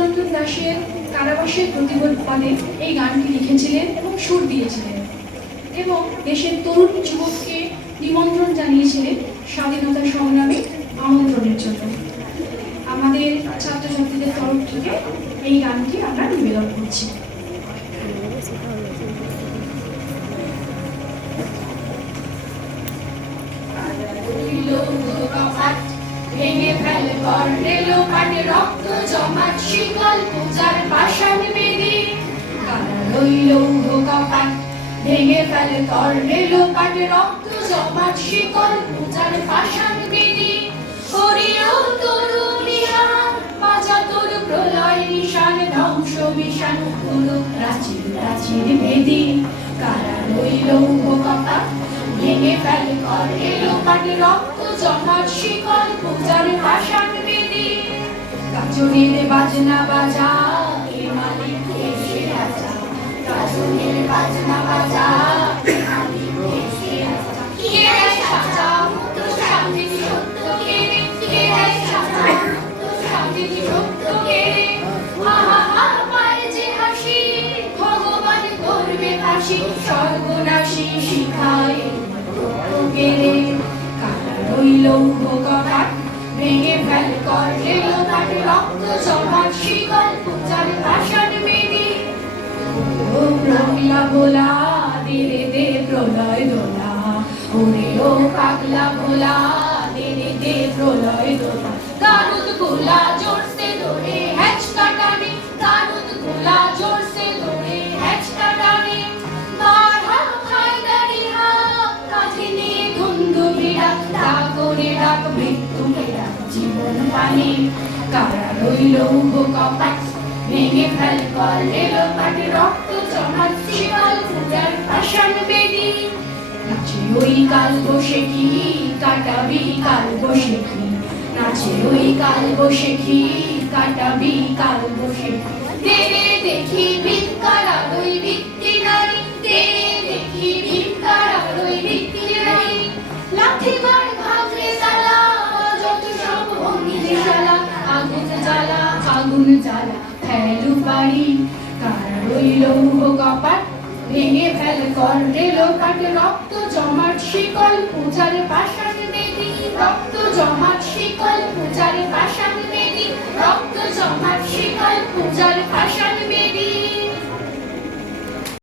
নন্দন দাশের কারাবাসের প্রতিবাদে এই গানটি লিখেছিলেন এবং সুর দিয়েছিলেন এবং দেশের তরুণ যুবককে নিমন্ত্রণ জানিয়েছিলেন স্বাধীনতা সংগ্রামে আমন্ত্রণের জন্য। আমাদের ছাত্রছাত্রীদের তরফ থেকে এই গানটি আমরা নিবেদন করছি। ভেঙে ফেল কর্নেলো পাটে রক্ত জমাট শিকল পূজার পাষাণ বেদি কারারই লৌহ কপাট ভেঙে ফেল কর্নেলো পাটে রক্ত জমাট শিকল পূজার পাষাণ বেদি করিও তরু নিশান বাজা তোর প্রলয় নিশান ধ্বংস বিশান গুরু প্রাচীর প্রাচীর বেদি কারারই লৌহ কপাট ভেঙে ফেল কর্নেলো পাটে রক্ত জমাট শিকল পূজার পাষাণ বেদি গাজনের বাজনা বাজা এ মালিক এসে আজা গাজনের বাজনা বাজা এ মালিক এসে আজা কে সাজা মুক্ত শান্তি সত্য কে কে সাজা মুক্ত শান্তি সত্য কে হা হা হা পায় যে হাসি ভগবান করবে ফাঁসি সর্বনাশী শিখায় কেড়ে কারারই লৌহ কপাট ভেঙে ফেল কর্নেলো পাটে রক্ত জমাট শিকল পূজার পাষাণ বেদি ও প্রমিলা ভোলা দিলে দে প্রলয় দোলা ওরে ও পাগলা ভোলা দিলে দে প্রলয় দোলা গারুদ গোলা জোরসে দৌড়ে হ্যাচকা টানে গারুদ গোলা জোরসে দৌড়ে হ্যাচকা টানে মার হাত খাই দাড়ি হাত কাঁধে নিয়ে ধুন্ধু বিড়া করে ডাক মৃত্যুকে ডাক জীবন পানে কারারই লৌহ কপাট ভেঙে ফেল কর্নেলো পাটে রক্ত জমাট শিকল পূজার পাষাণ বেদি নাচে ওই কাল বসেখি কাটাবি কাল বসেখি নাচে ওই কাল বসেখি কাটাবি কাল বসেখি তেরে দেখি ভিক্ষারই ভিত্তি নারী তেরে দেখি ভিক্ষারই ভিত্তি নারী লাঠি মার ভাঙলে জ্বালা যত সব ভঙ্গি জ্বালা আগুন জ্বালা আগুন জ্বালা ফেলু বাড়ি কারারই লৌহ কপাট ভেঙে ফেল কর্নেলো পাটে রক্ত জমাট শিকল পূজার পাষাণ বেদি রক্ত জমাট শিকল পূজার পাষাণ বেদি রক্ত জমাট শিকল পূজার পাষাণ বেদি